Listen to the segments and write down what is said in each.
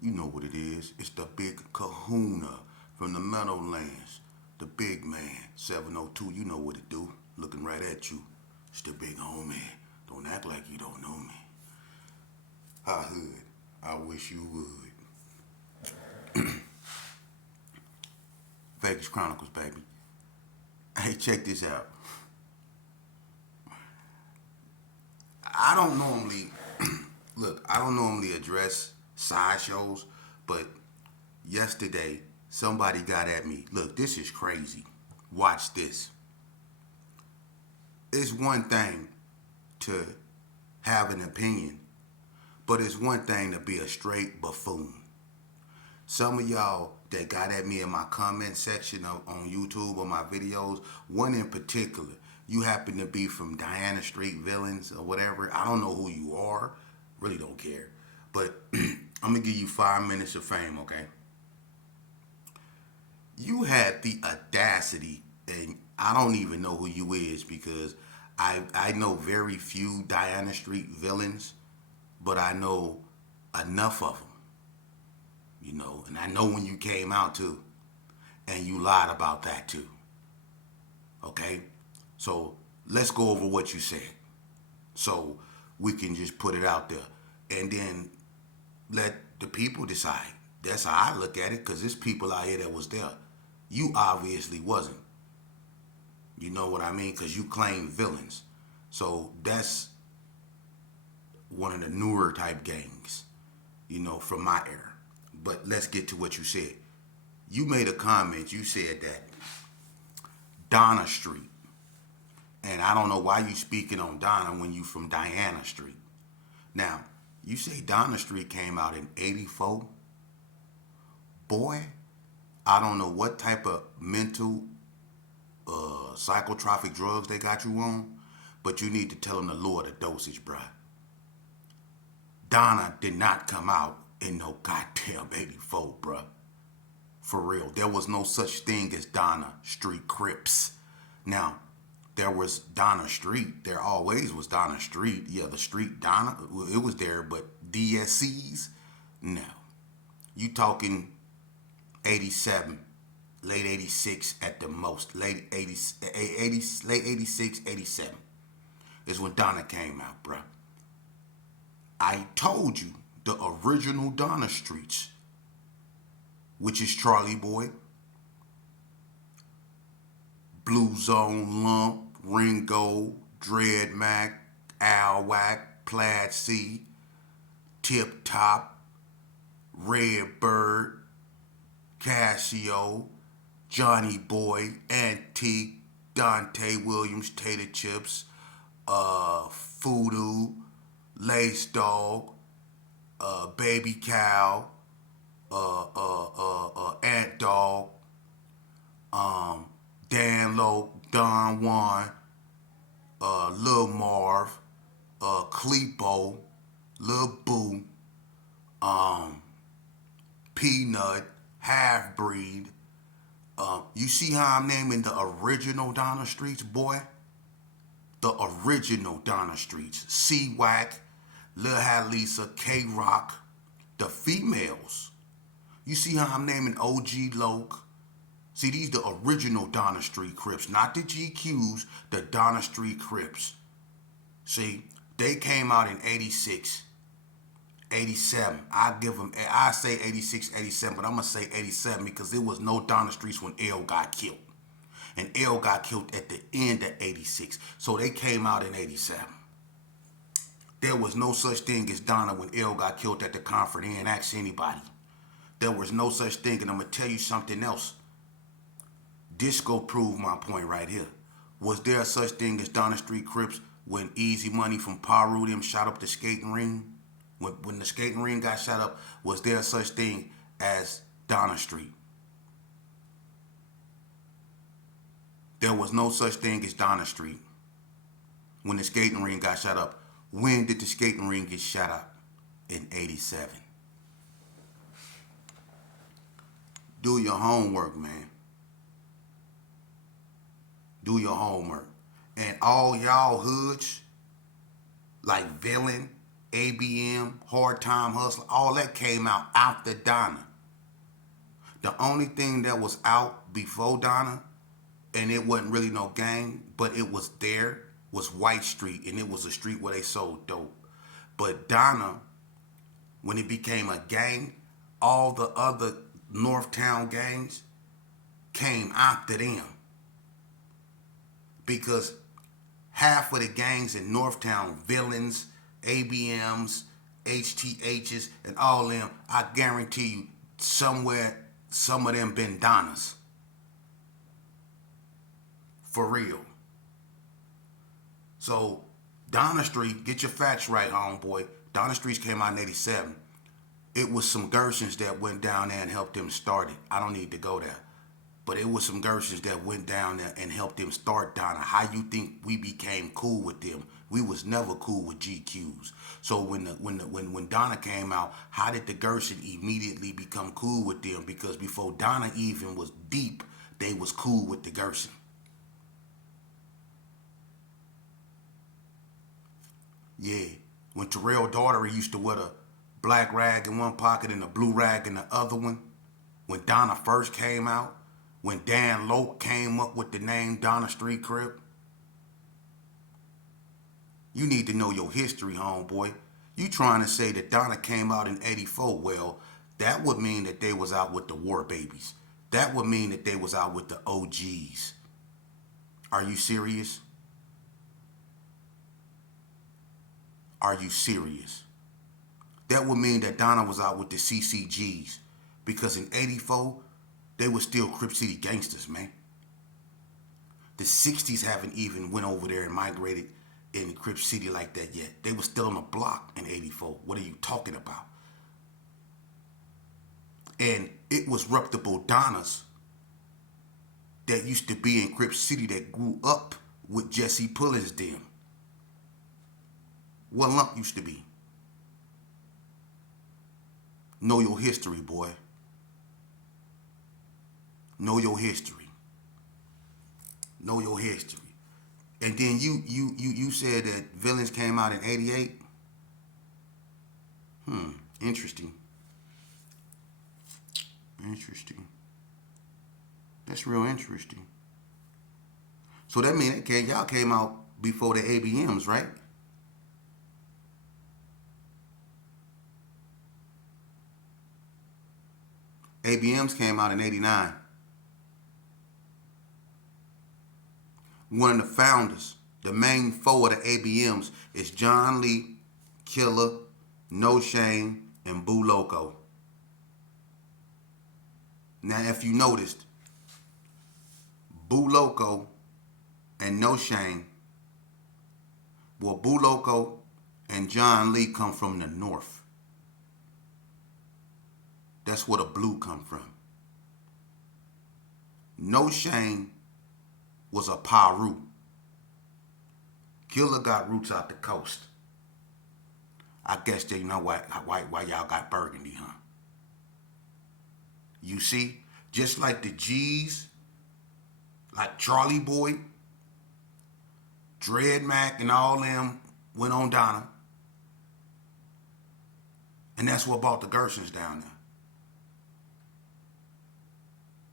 You know what it is. It's the big kahuna from the Meadowlands. The big man, 702. You know what it do. Looking right at you. It's the big homie. Don't act like you don't know me. Hi, Hood. I wish you would. Vegas Chronicles, baby. Hey, check this out. I don't normally look. I don't normally address sideshows, but yesterday somebody got at me. Look, this is crazy. Watch this. It's one thing to have an opinion, but it's one thing to be a straight buffoon. Some of y'all that got at me in my comment section on YouTube or my videos, one in particular, you happen to be from Diana Street Villains or whatever. I don't know who you are. Really don't care. But I'm going to give you 5 minutes of fame, okay? You had the audacity, and I don't even know who you is because I know very few Diana Street Villains, but I know enough of them, and I know when you came out too, and you lied about that too. Okay, so let's go over what you said, so we can just put it out there, and then let the people decide. That's how I look at it, because there's people out here that was there. You obviously wasn't. You know what I mean? Because you claim villains. So that's one of the newer type gangs, from my era. But let's get to what you said. You made a comment. You said that Donna Street. And I don't know why you speaking on Donna when you from Diana Street. Now, you say Donna Street came out in 84. Boy, I don't know what type of mental psychotropic drugs they got you on, but you need to tell them to lower the dosage, bruh. Donna did not come out in no goddamn 84, bruh. For real. There was no such thing as Donna Street Crips. Now, there was Donna Street. There always was Donna Street. Yeah, the street Donna, it was there, but DSCs? No. You talking 87, late 86 at the most. Late 86, 87 is when Donna came out, bruh. I told you the original Donna Streets, which is Charlie Boy, Blue Zone Lump, Ringo, Dread Mac, Al Wack, Plaid C, Tip Top, Red Bird, Casio, Johnny Boy, Antique, Dante Williams, Tater Chips, Voodoo, Lace Dog, Baby Cow, Ant Dog, Dan Loke, Don Juan, Lil Marv, Clepo, Lil Boo, Peanut, Half Breed. You see how I'm naming the original Donna Streets, boy? The original Donna Streets. C-Wack, Lil Halisa, K-Rock, the females. You see how I'm naming OG Loke? See, these the original Donna Street Crips, not the GQs, the Donna Street Crips. See, they came out in 86, 87. I say 86, 87, but I'm going to say 87 because there was no Donna Streets when L got killed. And L got killed at the end of 86. So they came out in 87. There was no such thing as Donna when L got killed at the Comfort Inn. Ask anybody. There was no such thing, and I'm going to tell you something else. This go prove my point right here. Was there such thing as Donna Street Crips when Easy Money from Paru them shot up the skating ring? When the skating ring got shot up, was there such thing as Donna Street? There was no such thing as Donna Street when the skating ring got shot up. When did the skating ring get shot up? In 87. Do your homework, man. Do your homework. And all y'all hoods, like Villain, ABM, Hard Time Hustler, all that came out after Donna. The only thing that was out before Donna, and it wasn't really no gang, but it was there, was White Street, and it was a street where they sold dope. But Donna, when it became a gang, all the other Northtown gangs came after them. Because half of the gangs in Northtown, villains, ABMs, HTHs, and all them, I guarantee you, somewhere, some of them been Donnas. For real. So, Donna Street, get your facts right, homeboy. Donna Street came out in 87. It was some Gershons that went down there and helped them start it. I don't need to go there. But it was some Gershons that went down there and helped them start Donna. How you think we became cool with them? We was never cool with GQs. So when Donna came out, how did the Gershon immediately become cool with them? Because before Donna even was deep, they was cool with the Gershon. Yeah. When Terrell Daughtery used to wear the black rag in one pocket and the blue rag in the other one, when Donna first came out, when Dan Loke came up with the name Donna Street Crip, you need to know your history, homeboy. You trying to say that Donna came out in 84, well, that would mean that they was out with the war babies. That would mean that they was out with the OGs. Are you serious? Are you serious? That would mean that Donna was out with the CCGs. Because in 84, they were still Crip City gangsters, man. The 60s haven't even went over there and migrated in Crip City like that yet. They were still on the block in 84. What are you talking about? And it was reputable Donnas that used to be in Crip City that grew up with Jesse Pullins them. What Lump used to be. Know your history, boy. Know your history. Know your history. And then you said that Villains came out in 88? Interesting. Interesting. That's real interesting. So that means y'all came out before the ABMs, right? ABMs came out in 89. One of the founders, the main four of the ABMs is John Lee, Killer, No Shame, and Boo Loco. Now, if you noticed, Boo Loco and No Shame, well, Boo Loco and John Lee come from the north. That's where the blue come from. No Shame was a Paru. Killer got roots out the coast. I guess they know why y'all got Burgundy, huh? You see, just like the G's, like Charlie Boy, Dread Mac, and all them went on Donna. And that's what brought the Gershons down there.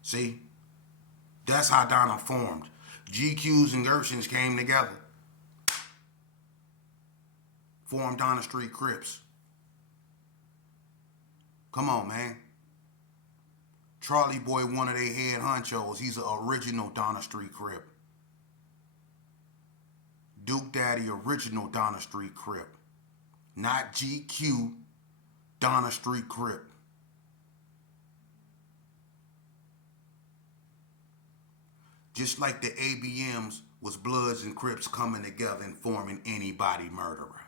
See? That's how Donna formed. GQs and Gershons came together. Formed Donna Street Crips. Come on, man. Charlie Boy, one of their head honchos. He's an original Donna Street Crip. Duke Daddy, original Donna Street Crip. Not GQ, Donna Street Crip. Just like the ABMs was Bloods and Crips coming together and forming Anybody Murderer.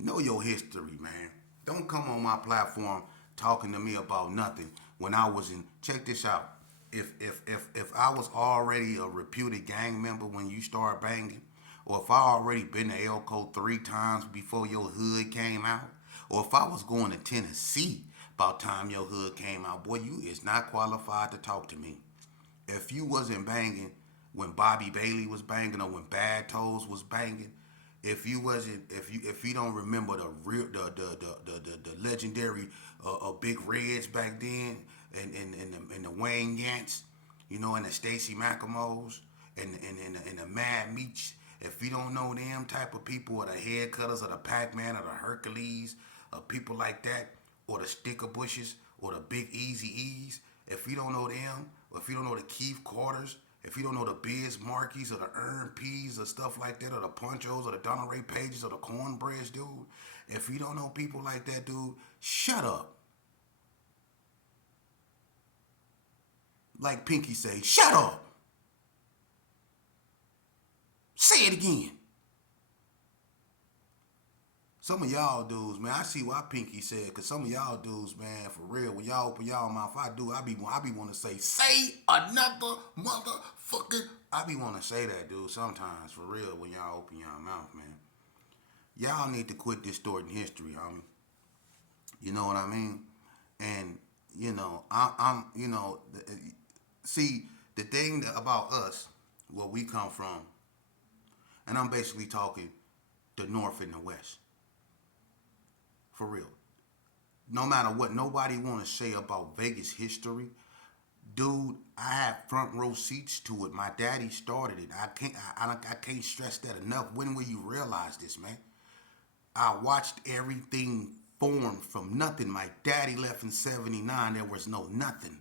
Know your history, man. Don't come on my platform talking to me about nothing when I was in. Check this out. If I was already a reputed gang member when you start banging, or if I already been to Elko 3 times before your hood came out, or if I was going to Tennessee about time your hood came out, boy, you is not qualified to talk to me. If you wasn't banging when Bobby Bailey was banging or when Bad Toes was banging, if you don't remember the real the legendary Big Reds back then, and the Wayne Yants, and the Stacy McElmos, and the Mad Meats. If you don't know them type of people, or the Head Cutters, or the Pac-Man, or the Hercules, or people like that, or the Sticker Bushes, or the Big Easy E's, if you don't know them, or if you don't know the Keith Carters, if you don't know the Biz Markies, or the Earn P's, or stuff like that, or the Punchos, or the Donald Ray Pages, or the Cornbreads, dude, if you don't know people like that, dude, shut up. Like Pinky say, shut up. Say it again. Some of y'all dudes, man, I see why Pinky said, cause some of y'all dudes, man, for real, when y'all open y'all mouth, I be want to say another motherfucking. I be want to say that, dude. Sometimes, for real, when y'all open y'all mouth, man, y'all need to quit distorting history, homie. You know what I mean? And I'm, see the thing about us, where we come from, and I'm basically talking the North and the West. For real. No matter what nobody want to say about Vegas history, dude, I had front row seats to it. My daddy started it. I can't stress that enough. When will you realize this, man? I watched everything form from nothing. My daddy left in '79. There was no nothing.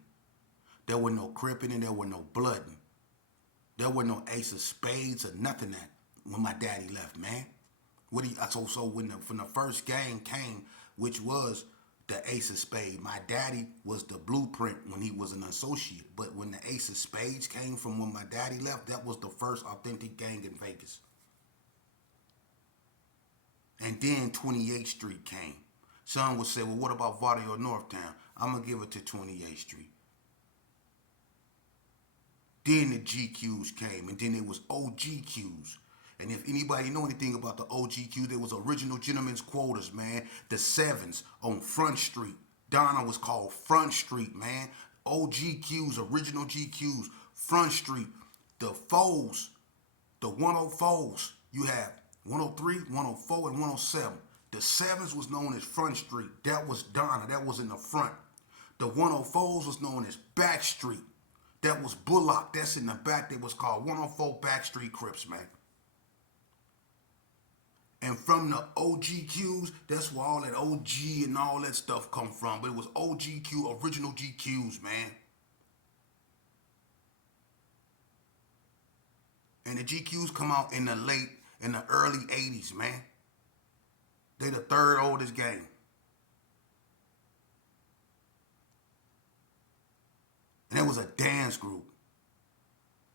There were no cripping and there were no blooding. There were no ace of spades or nothing that when my daddy left, man. So when the first game came, which was the ace of spades, my daddy was the blueprint when he was an associate. But when the ace of spades came from when my daddy left, that was the first authentic gang in Vegas. And then 28th Street came. Some would say, well, what about Vardy or Northtown? I'm going to give it to 28th Street. Then the GQs came, and then it was OGQs. And if anybody know anything about the OGQ, there was original gentlemen's quarters, man. The Sevens on Front Street. Donna was called Front Street, man. OGQs, original GQs, Front Street. The foes, the 104s, you have 103, 104, and 107. The Sevens was known as Front Street. That was Donna. That was in the front. The 104s was known as Back Street. That was Bullock. That's in the back. That was called 104 Backstreet Crips, man. And from the OGQs, that's where all that OG and all that stuff come from. But it was OGQ, original GQs, man. And the GQs come out in the early 80s, man. They the third oldest gang. And it was a dance group.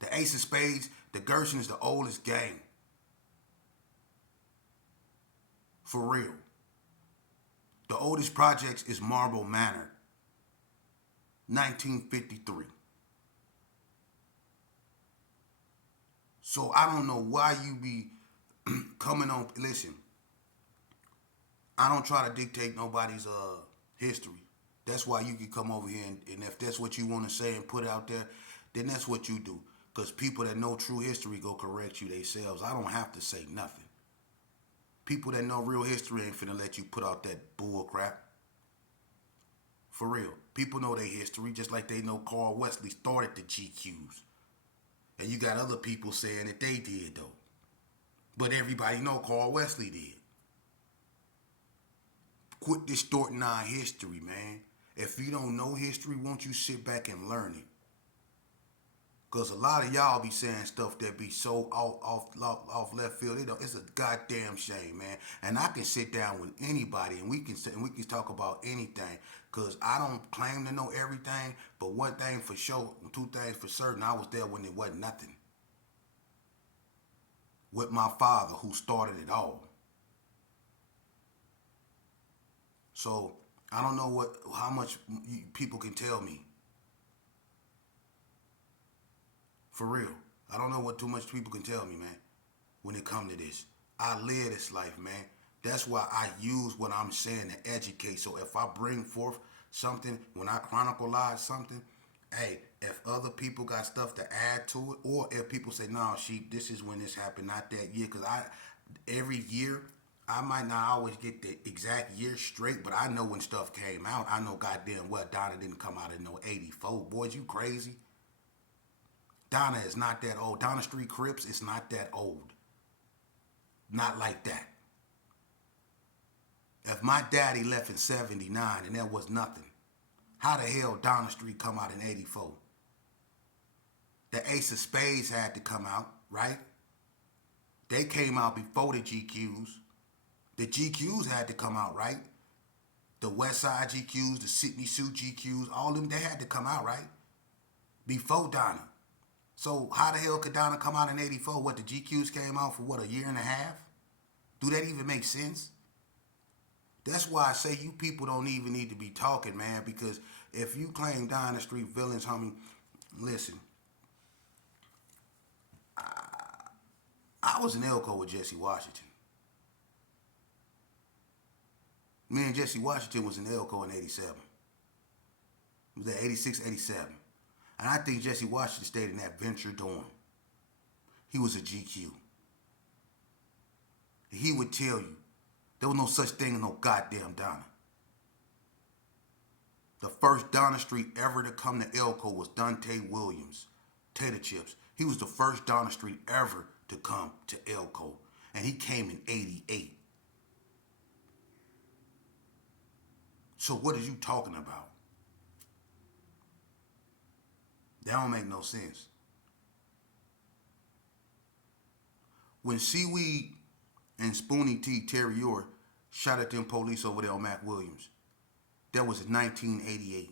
The Ace of Spades, the Gershon is the oldest gang. For real. The oldest projects is Marble Manor, 1953. So I don't know why you be coming on. Listen, I don't try to dictate nobody's history. That's why you can come over here and if that's what you want to say and put out there, then that's what you do. Because people that know true history go correct you themselves. I don't have to say nothing. People that know real history ain't finna let you put out that bull crap. For real. People know their history just like they know Carl Wesley started the GQs. And you got other people saying that they did though. But everybody know Carl Wesley did. Quit distorting our history, man. If you don't know history, won't you sit back and learn it? Because a lot of y'all be saying stuff that be so off left field. It's a goddamn shame, man. And I can sit down with anybody and we can talk about anything. Because I don't claim to know everything. But one thing for sure, two things for certain, I was there when it wasn't nothing. With my father who started it all. So I don't know how much people can tell me. For real. I don't know what too much people can tell me, man, when it come to this. I live this life, man. That's why I use what I'm saying to educate. So if I bring forth something, when I chronicleize something, hey, if other people got stuff to add to it, or if people say, no, sheep, this is when this happened, not that year, because every year, I might not always get the exact year straight, but I know when stuff came out. I know goddamn well Donna didn't come out in no 84. Boys, you crazy? Donna is not that old. Donna Street Crips is not that old. Not like that. If my daddy left in 79 and there was nothing, how the hell Donna Street come out in 84? The Ace of Spades had to come out, right? They came out before the GQs. The GQs had to come out, right? The West Side GQs, the Sydney Sue GQs, all of them, they had to come out, right? Before Donna. So how the hell could Donna come out in 84? What, the GQs came out for what, a year and a half? Do that even make sense? That's why I say you people don't even need to be talking, man, because if you claim Donna Street villains, homie, listen. I was in Elko with Jesse Washington. Me and Jesse Washington was in Elko in 87. It was at 86, 87. And I think Jesse Washington stayed in that Venture dorm. He was a GQ. He would tell you there was no such thing as no goddamn Donna. The first Donna Street ever to come to Elko was Dante Williams, Tater Chips. He was the first Donna Street ever to come to Elko. And he came in 88. So what are you talking about? That don't make no sense. When Seaweed and Spoonie T. Terrier shot at them police over there on Mac Williams, that was in 1988.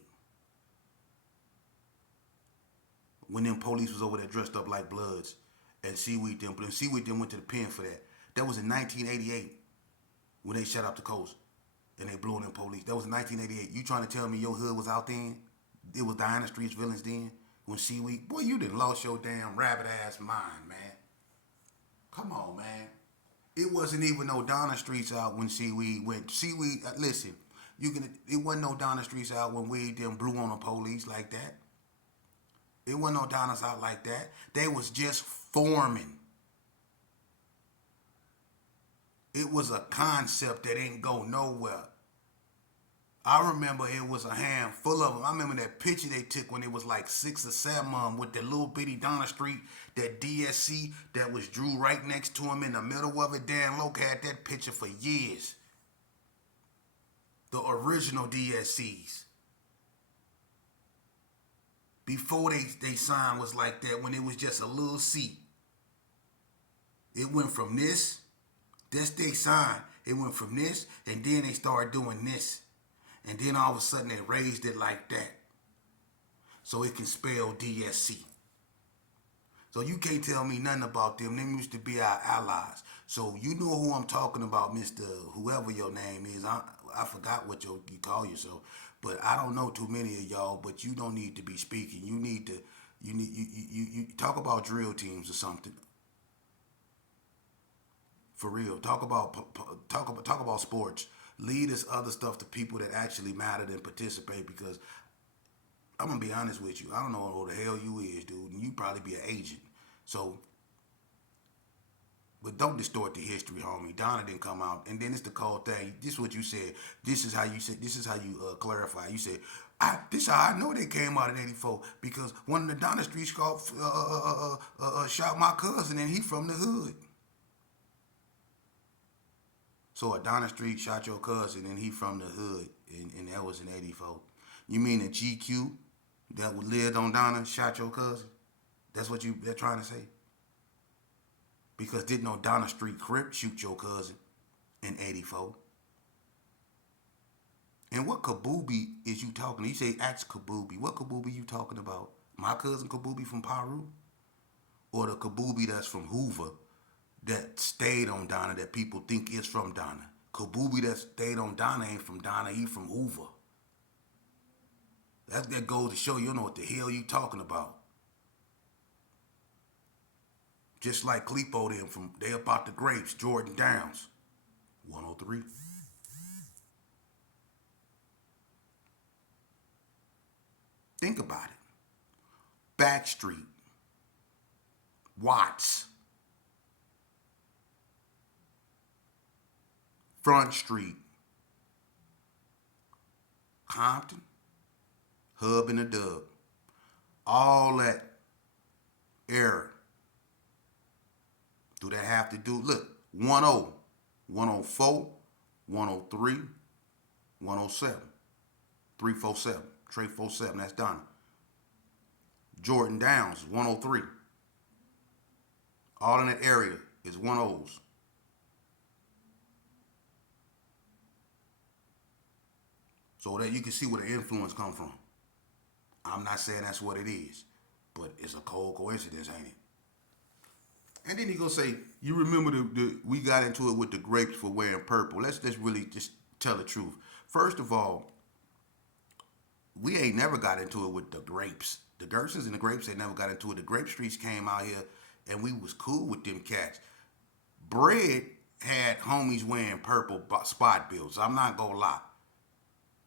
When them police was over there dressed up like Bloods and Seaweed them, but then Seaweed them went to the pen for that. That was in 1988 when they shut up the coast and they blew on them police. That was in 1988. You trying to tell me your hood was out then? It was Diana Street's villains then? When Seaweed, boy, you done lost your damn rabbit ass mind, man. Come on, man. It wasn't even no Donna Streets out when Seaweed went. Seaweed, listen, it wasn't no Donna Streets out when Weed them blew on the police like that. It wasn't no Donnas out like that. They was just forming. It was a concept that ain't go nowhere. I remember it was a handful of them. I remember that picture they took when it was like 6 or 7 of them with that little bitty Donna Street, that DSC that was drew right next to him in the middle of it. Dan Loke had that picture for years. The original DSCs. Before they signed was like that, when it was just a little seat. It went from this, that's they signed. It went from this, and then they started doing this. And then all of a sudden they raised it like that. So it can spell DSC. So you can't tell me nothing about them. Them used to be our allies. So you know who I'm talking about, Mr. Whoever your name is. I forgot what you call yourself. But I don't know too many of y'all, but you don't need to be speaking. You talk about drill teams or something. For real. Talk about sports. Lead this other stuff to people that actually matter and participate, because I'm going to be honest with you. I don't know who the hell you is, dude. And you probably be an agent. So, but don't distort the history, homie. Donna didn't come out. And then it's the cold thing. This is what you said. This is how you clarify. You said, this is how I know they came out in 84. Because one of the Donna Street shot my cousin and he from the hood. So a Donna Street shot your cousin and he from the hood, and that was in 84. You mean a GQ that lived on Donna shot your cousin? That's what they're trying to say? Because didn't no Donna Street Crip shoot your cousin in 84? And what Kabubi is you talking? You say ask Kabubi. What Kabubi you talking about? My cousin Kabubi from Paru? Or the Kabubi that's from Hoover? That stayed on Donna, that people think is from Donna. Kabubi that stayed on Donna ain't from Donna, he from Hoover. That goes to show you don't know what the hell you talking about. Just like Clepo them they about the grapes, Jordan Downs. 103. Think about it. Backstreet. Watts. Front Street, Compton, Hub and the Dub. All that area. Do that have to do? Look, 10, 104, 103, 107, 347, Trey 47, that's Donna. Jordan Downs, 103. All in that area is 1Os. So that you can see where the influence come from. I'm not saying that's what it is, but it's a cold coincidence, ain't it? And then he gonna say, "You remember the we got into it with the grapes for wearing purple." Let's just really just tell the truth. First of all, we ain't never got into it with the grapes. The Gersons and the grapes ain't never got into it. The grape streets came out here, and we was cool with them cats. Bread had homies wearing purple spot bills. I'm not gonna lie.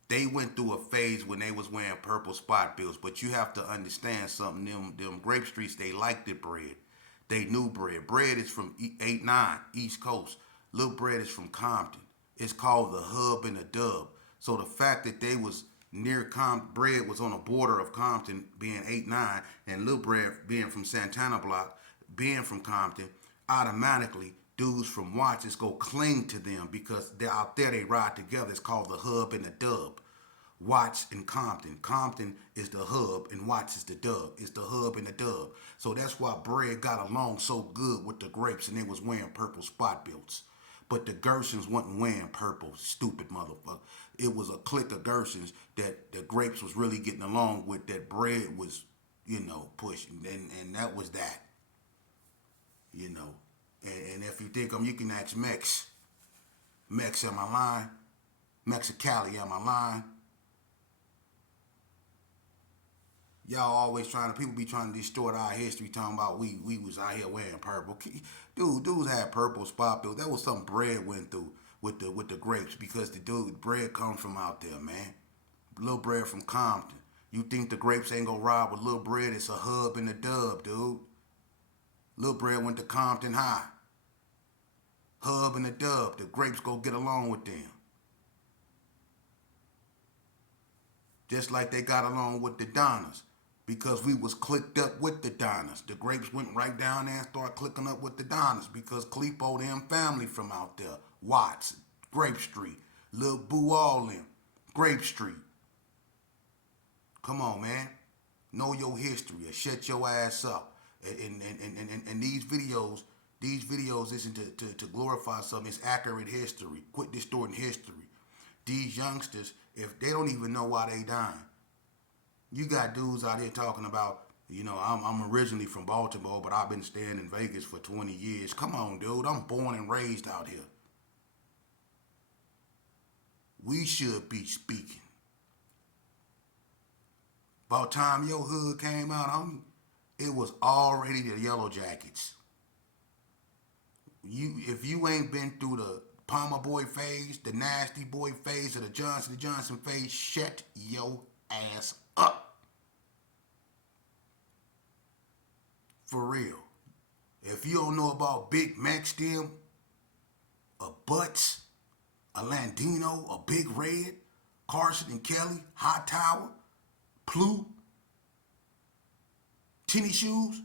They went through a phase when they was wearing purple spot bills, but you have to understand something. Them grape streets, they liked the bread. They knew bread. Bread is from 8-9 East Coast. Little Bread is from Compton. It's called the Hub and the Dub. So the fact that they was near Bread was on the border of Compton, being 8-9, and Little Bread being from Santana Block, being from Compton, automatically dudes from Watts go cling to them because they're out there, they ride together. It's called the Hub and the Dub. Watts and Compton. Compton is the hub and Watts is the dub. It's the hub and the dub. So that's why Bread got along so good with the grapes and they was wearing purple spot belts. But the Gersons wasn't wearing purple, stupid motherfucker. It was a clique of Gersons that the grapes was really getting along with, that Bread was, pushing. And that was that. And if you think you can ask Mex. Mex, am I lying? Mexicali, am I lying? Y'all always people be trying to distort our history, talking about we was out here wearing purple. Dudes had purple spot bills. That was something Bread went through with the grapes, because the Bread comes from out there, man. Little Bread from Compton. You think the grapes ain't gonna ride with Little Bread? It's a hub and a dub, dude. Little Bread went to Compton High. Hub and a dub. The grapes go get along with them. Just like they got along with the Donnas, because we was clicked up with the Donnas. The grapes went right down there and started clicking up with the Donnas because Clepo them family from out there. Watts, Grape Street, Lil Boo all them, Grape Street. Come on, man. Know your history or shut your ass up. And these videos isn't to glorify something. It's accurate history. Quit distorting history. These youngsters, if they don't even know why they dying. You got dudes out here talking about, I'm originally from Baltimore, but I've been staying in Vegas for 20 years. Come on, dude. I'm born and raised out here. We should be speaking. About time your hood came out, it was already the Yellow Jackets. If you ain't been through the Palmer Boy phase, the Nasty Boy phase, or the Johnson & Johnson phase, shut your ass up. For real. If you don't know about Big Mac Stem, a Butts, a Landino, a Big Red, Carson and Kelly, Hot Tower, Plu, Tenny Shoes,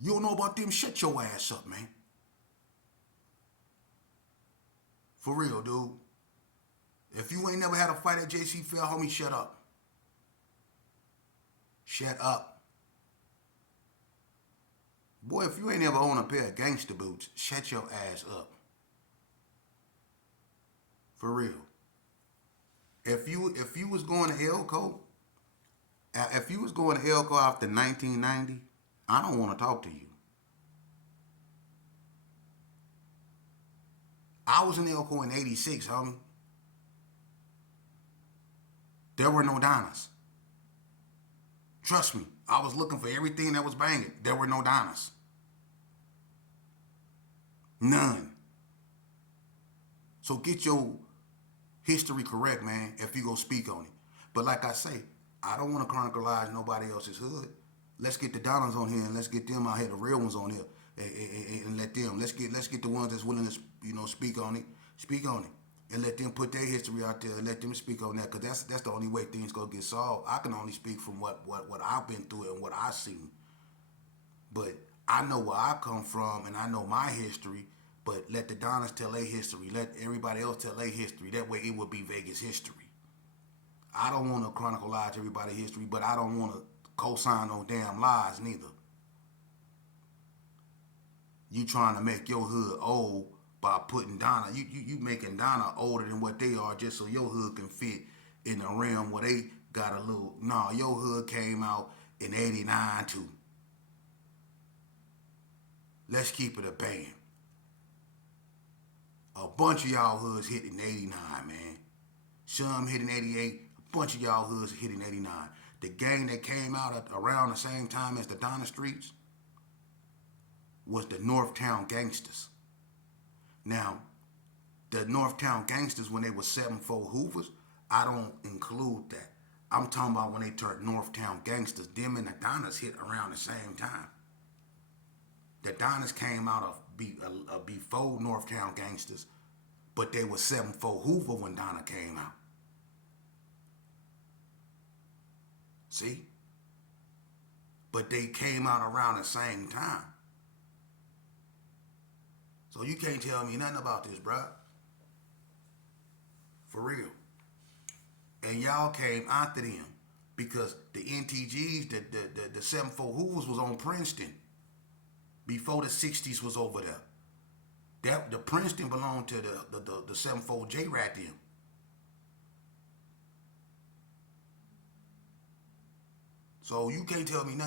you don't know about them, shut your ass up, man. For real, dude. If you ain't never had a fight at JC Fair, homie, shut up. Shut up. Boy, if you ain't ever owned a pair of gangster boots, shut your ass up. For real. If you was going to Elko, after 1990, I don't want to talk to you. I was in Elko in 86, homie. There were no Donnas. Trust me, I was looking for everything that was banging. There were no Donnas. None. So get your history correct, man, if you gonna speak on it. But like I say, I don't want to chronicleize nobody else's hood. Let's get the Donnas on here and let's get them out here, the real ones on here, and let them. Let's get the ones that's willing to speak on it. Speak on it. And let them put their history out there and let them speak on that, because that's the only way things gonna get solved. I can only speak from what I've been through and what I seen. But I know where I come from and I know my history. But let the Donners tell their history. Let everybody else tell their history. That way it will be Vegas history. I don't want to chronicleize everybody's history, but I don't want to co-sign no damn lies neither. You trying to make your hood old by putting Donna. You making Donna older than what they are just so your hood can fit in the realm where they got a little. Nah, your hood came out in '89 too. Let's keep it a band. A bunch of y'all hoods hit in '89, man. Some hit in '88. A bunch of y'all hoods hit in '89. The gang that came out around the same time as the Donna Streets was the Northtown Gangsters. Now, the Northtown Gangsters, when they were 7-4 Hoovers, I don't include that. I'm talking about when they turned Northtown Gangsters. Them and the Donners hit around the same time. The Donners came out of before Northtown Gangsters, but they were 7-4 Hoover when Donna came out. See? But they came out around the same time. So you can't tell me nothing about this, bruh. For real. And y'all came after them because the NTGs, the 7-4 Hoovers was on Princeton before the 60s was over there. The Princeton belonged to the 7-4 J-Rat them. So you can't tell me nothing